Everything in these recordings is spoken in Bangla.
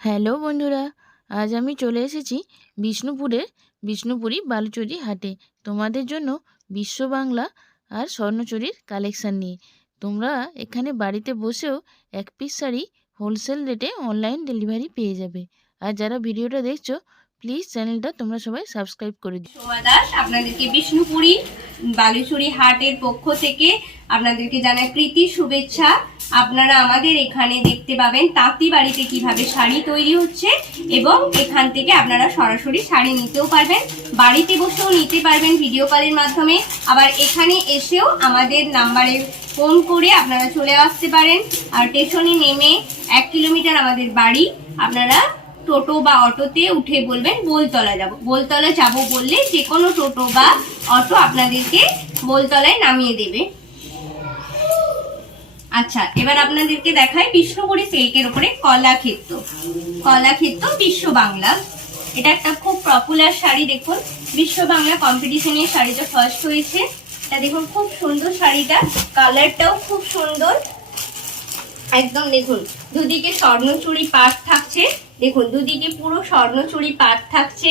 হ্যালো বন্ধুরা, আজ আমি চলে এসেছি বিষ্ণুপুরের বিষ্ণুপুরি বালুচরী হাটে তোমাদের জন্য বিশ্ব বাংলা আর স্বর্ণচুরির কালেকশান নিয়ে। তোমরা এখানে বাড়িতে বসেও এক পিস শাড়ি হোলসেল রেটে অনলাইন ডেলিভারি পেয়ে যাবে। আর যারা ভিডিওটা দেখছো প্লিজ চ্যানেলটা তোমরা সবাই সাবস্ক্রাইব করে দিও। সোমা দাস আপনাদেরকে বিষ্ণুপুরি বালুচরী হাটের পক্ষ থেকে আপনাদেরকে জানাই প্রীতি শুভেচ্ছা। আপনারা আমাদের এখানে দেখতে পাবেন তাঁতি বাড়িতে কিভাবে শাড়ি তৈরি হচ্ছে এবং এখান থেকে আপনারা সরাসরি শাড়ি নিতেও পারবেন, বাড়িতে বসেও নিতে পারবেন ভিডিও কলের মাধ্যমে। আবার এখানে এসেও আমাদের নাম্বারে ফোন করে আপনারা চলে আসতে পারেন। আর স্টেশনে নেমে 1 কিলোমিটার আমাদের বাড়ি, আপনারা টোটো বা অটোতে উঠে বলবেন বোলতলা যাব বললে যে কোনো টোটো বা অটো আপনাদেরকে বোলতলায় নামিয়ে দেবে। আচ্ছা, এবার আপনাদেরকে দেখায় বিষ্ণুপুরি সিল্কের উপরে কলাক্ষেত্র বিশ্ব বাংলা। এটা একটা খুব পপুলার শাড়ি। দেখুন, বিশ্ব বাংলা কম্পিটিশনে শাড়িটা ফার্স্ট হয়েছে। এটা দেখুন খুব সুন্দর শাড়িটা, কালারটাও খুব সুন্দর একদম। দেখুন দুদিকে স্বর্ণচুরি পাট থাকছে, দেখুন দুদিকে পুরো স্বর্ণচুরি পাট থাকছে।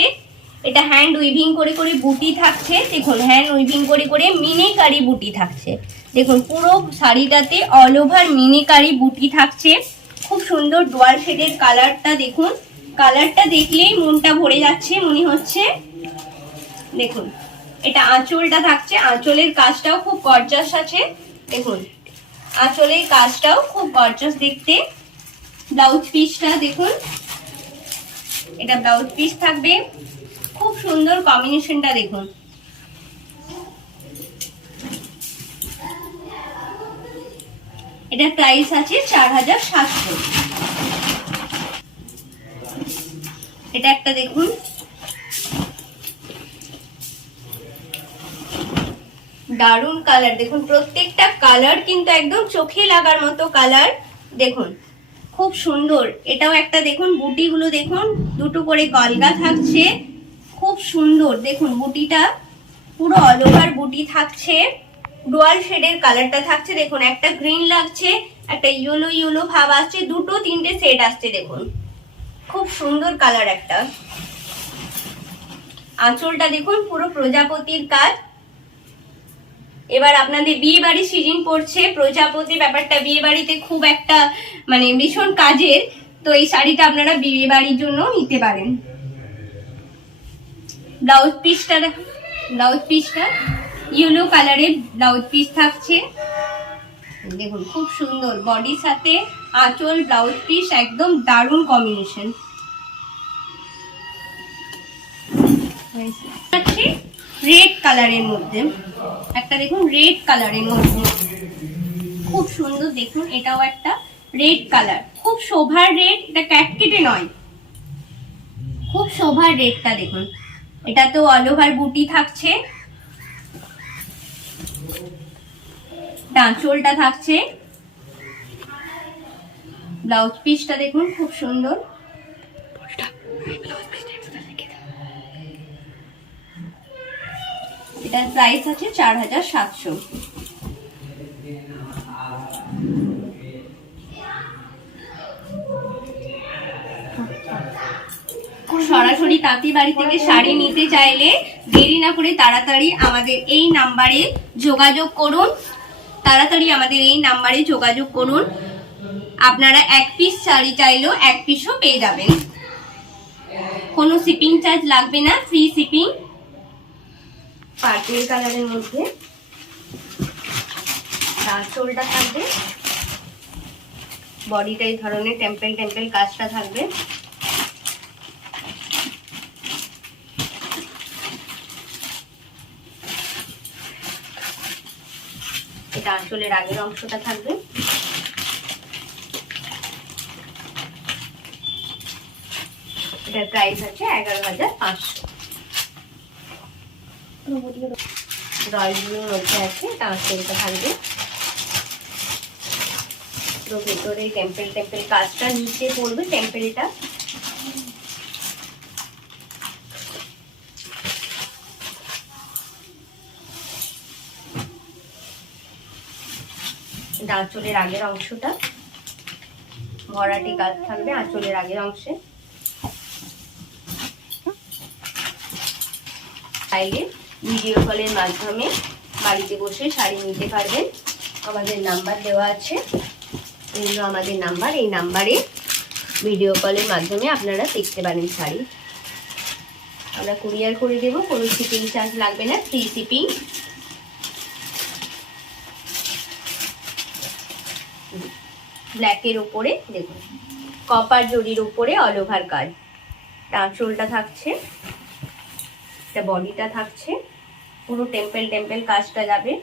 এটা হ্যান্ড উইভিং করে করে বুটি থাকছে, দেখুন হ্যান্ড উইভিং করে করে মিনিকারি বুটি থাকছে। দেখুন পুরো শাড়িটাতে অল ওভার মিনিকারি বুটি থাকছে, খুব সুন্দর ডুয়াল শেডের কালারটা। দেখুন কালারটা দেখলেই মনটা ভরে যাচ্ছে মনে হচ্ছে। দেখুন এটা আঁচলটা থাকছে, আঁচলের কাজটাও খুব গর্জাস আছে। দেখুন আঁচলের কাজটাও খুব গর্জাস দেখতে। ব্লাউজ পিসটা দেখুন, এটা ব্লাউজ পিস থাকবে, খুব সুন্দর কম্বিনেশনটা দেখুন। এটা প্রাইস আছে 4700। এটা একটা দেখুন দারুন কালার, দেখুন প্রত্যেকটা কালার কিন্তু একদম চোখে লাগার মতো কালার। দেখুন খুব সুন্দর। এটাও একটা দেখুন, বুটিগুলো দেখুন দুটো করে কলগা থাকছে, খুব সুন্দর। দেখুন বুটিটা পুরো অল ওভার বুটি থাকছে, ডুয়াল শেডের কালারটা থাকছে। দেখুন একটা গ্রিন লাগছে, একটা ইয়েলো ইয়েলো ভাব আসছে, দুটো তিনটে সেট আসছে। দেখুন খুব সুন্দর কালার একটা। আঁচলটা দেখুন পুরো প্রজাপতির কাজ। এবার আপনাদের বিয়ে বাড়ির সিজন পড়ছে, প্রজাপতি ব্যাপারটা বিয়ে বাড়িতে খুব একটা মানে ভীষণ কাজের, তো এই শাড়িটা আপনারা বিয়ে বাড়ির জন্য নিতে পারেন। ব্লাউজ পিসটা ইয়েলো কালারের ব্লাউজ পিস থাকছে। দেখুন খুব সুন্দর বডির সাথে আঁচল ব্লাউজ পিস, একদম দারুণ কম্বিনেশন। রেড কালারের মধ্যে একটা দেখুন, রেড কালারের মধ্যে খুব সুন্দর। দেখুন এটাও একটা রেড কালার, খুব শোভার রেড, এটা ক্যাটকেটে নয়, খুব শোভার রেডটা। দেখুন এটা তো অল ওভার বুটি থাকছে, আঁচলটা থাকছে, ব্লাউজ পিসটা দেখুন খুব সুন্দর। এটার প্রাইস আছে 4700। সরাসরি তাঁতি বাড়ি থেকে শাড়ি নিতে চাইলে দেরি না করে তাড়াতাড়ি আমাদের এই নাম্বারে যোগাযোগ করুন, আপনারা 1 পিস শাড়ি চাইলেও 1 পিসও পেয়ে যাবেন, কোনো শিপিং চার্জ লাগবে না, ফ্রি শিপিং। পার্পল কালারের মধ্যে আঁচলটা থাকবে, বডিটা এই ধরনের টেম্পল কাজটা থাকবে। এটা আঁচলের আগের অংশটা থাকবে। এটার প্রাইস আছে 11500। রয়্যালগুলোর মধ্যে আছে, এটা আঁচলটা থাকবে, পুরো ভেতরে টেম্পল কাজটা, নিচে পড়বে টেম্পলটা। আঁচলের আগের অংশটা। ভরাটি কাজ থাকবে আঁচলের আগের অংশে। চাইলে ভিডিও কলের মাধ্যমে বাড়িতে বসে শাড়ি নিতে পারবেন। আমাদের নাম্বার দেওয়া আছে, এগুলো আমাদের নাম্বার, এই নাম্বারে ভিডিও কলের মাধ্যমে আপনারা দেখতে পারেন শাড়ি। আমরা কুরিয়ার করে দেবো, কোনো শিপিং চার্জ লাগবে না, ফ্রি শিপিং। ব্ল্যাকের উপরে দেখুন কপার জরির উপরে অল ওভার কাজ, আঁচলটা থাকছে, এটা বডিটা থাকছে, পুরো টেম্পল টেম্পল কাজটা যাবে।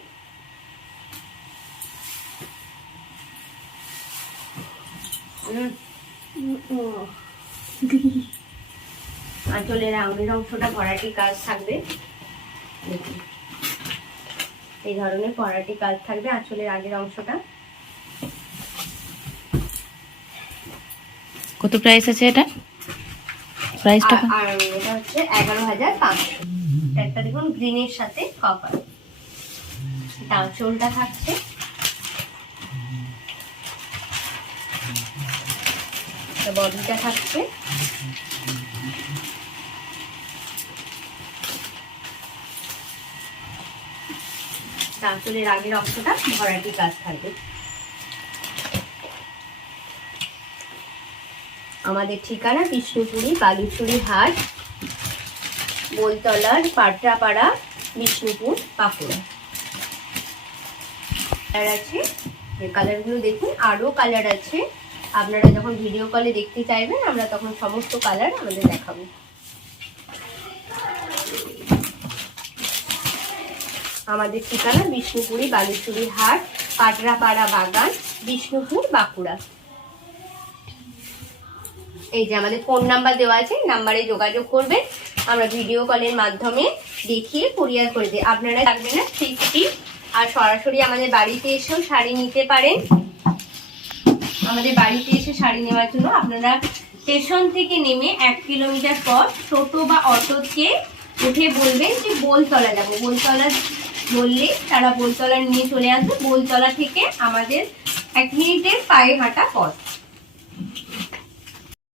আঁচলের আঙুলের অংশটা ভরাটি কাজ থাকবে, দেখুন এই ধরনের ভরাটি কাজ থাকবে আঁচলের আগের অংশটা। কত প্রাইস আছে এটা? প্রাইসটা আর এটা হচ্ছে 11,500। একটা দেখুন গ্রিনের সাথে কপার, এটা আঁচলটা থাকছে, বডিটা থাকছে, আঁচলের আগের অংশটা ভরাটি কাজ থাকবে। আমাদের ঠিকানা বিষ্ণুপুরি বালুচুরি হাট, বোলতলার পাটরাপাড়া, বিষ্ণুপুর, বাঁকুড়া। কালার আছে, এই কালারগুলো দেখুন, আরও কালার আছে। আপনারা যখন ভিডিও কলে দেখতে চাইবেন আমরা তখন সমস্ত কালার আমাদের দেখাবো। আমাদের ঠিকানা বিষ্ণুপুরি বালুচুরি হাট, পাটরাপাড়া বাগান, বিষ্ণুপুর, বাঁকুড়া। এই যে আমাদের ফোন নাম্বার দেওয়া আছে, নাম্বারে যোগাযোগ করবেন, আমরা ভিডিও কলের মাধ্যমে দেখিয়ে কুরিয়ার করে দিই। আপনারা থাকবে না ফ্রি শিপিং, আর সরাসরি আমাদের বাড়িতে এসেও শাড়ি নিতে পারেন। আমাদের বাড়িতে এসে শাড়ি নেওয়ার জন্য আপনারা স্টেশন থেকে নেমে 1 কিলোমিটার পর টোটো বা অটোকে উঠে বলবেন যে বোলতলা যাবো, বোলতলা বললে তারা বোলতলা নিয়ে চলে আসবে। বোলতলা থেকে আমাদের 1 মিনিটের পায়ে হাঁটা পথ।